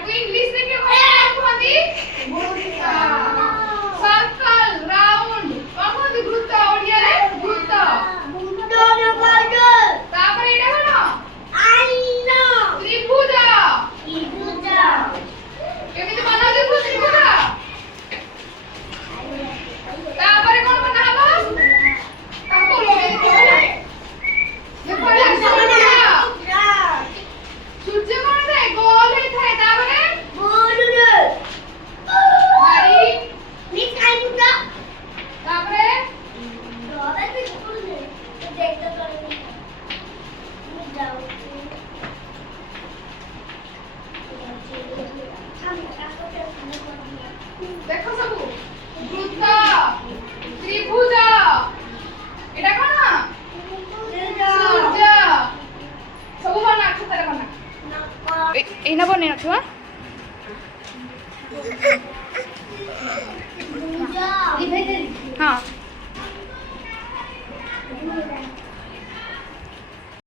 ତାକୁ ଇଂଲିଶ ରେ କଣ କୁହନ୍ତି? ବୃତ୍ତ। सर्कल राउंड कौन कुहती? वृत्त। ओडिया रे वृत्त। तापर एटा कोन? त्रिभुज। केमिति बना देखो त्रिभुज? तापर कोन बना हबो? तापर सूर्य कोन थाए? गोल हे थाए। तापर देखो सब वृत्त त्रिभुज एटा कोन? सूर्य। सब बना खातारे बना एना बने नथवा हां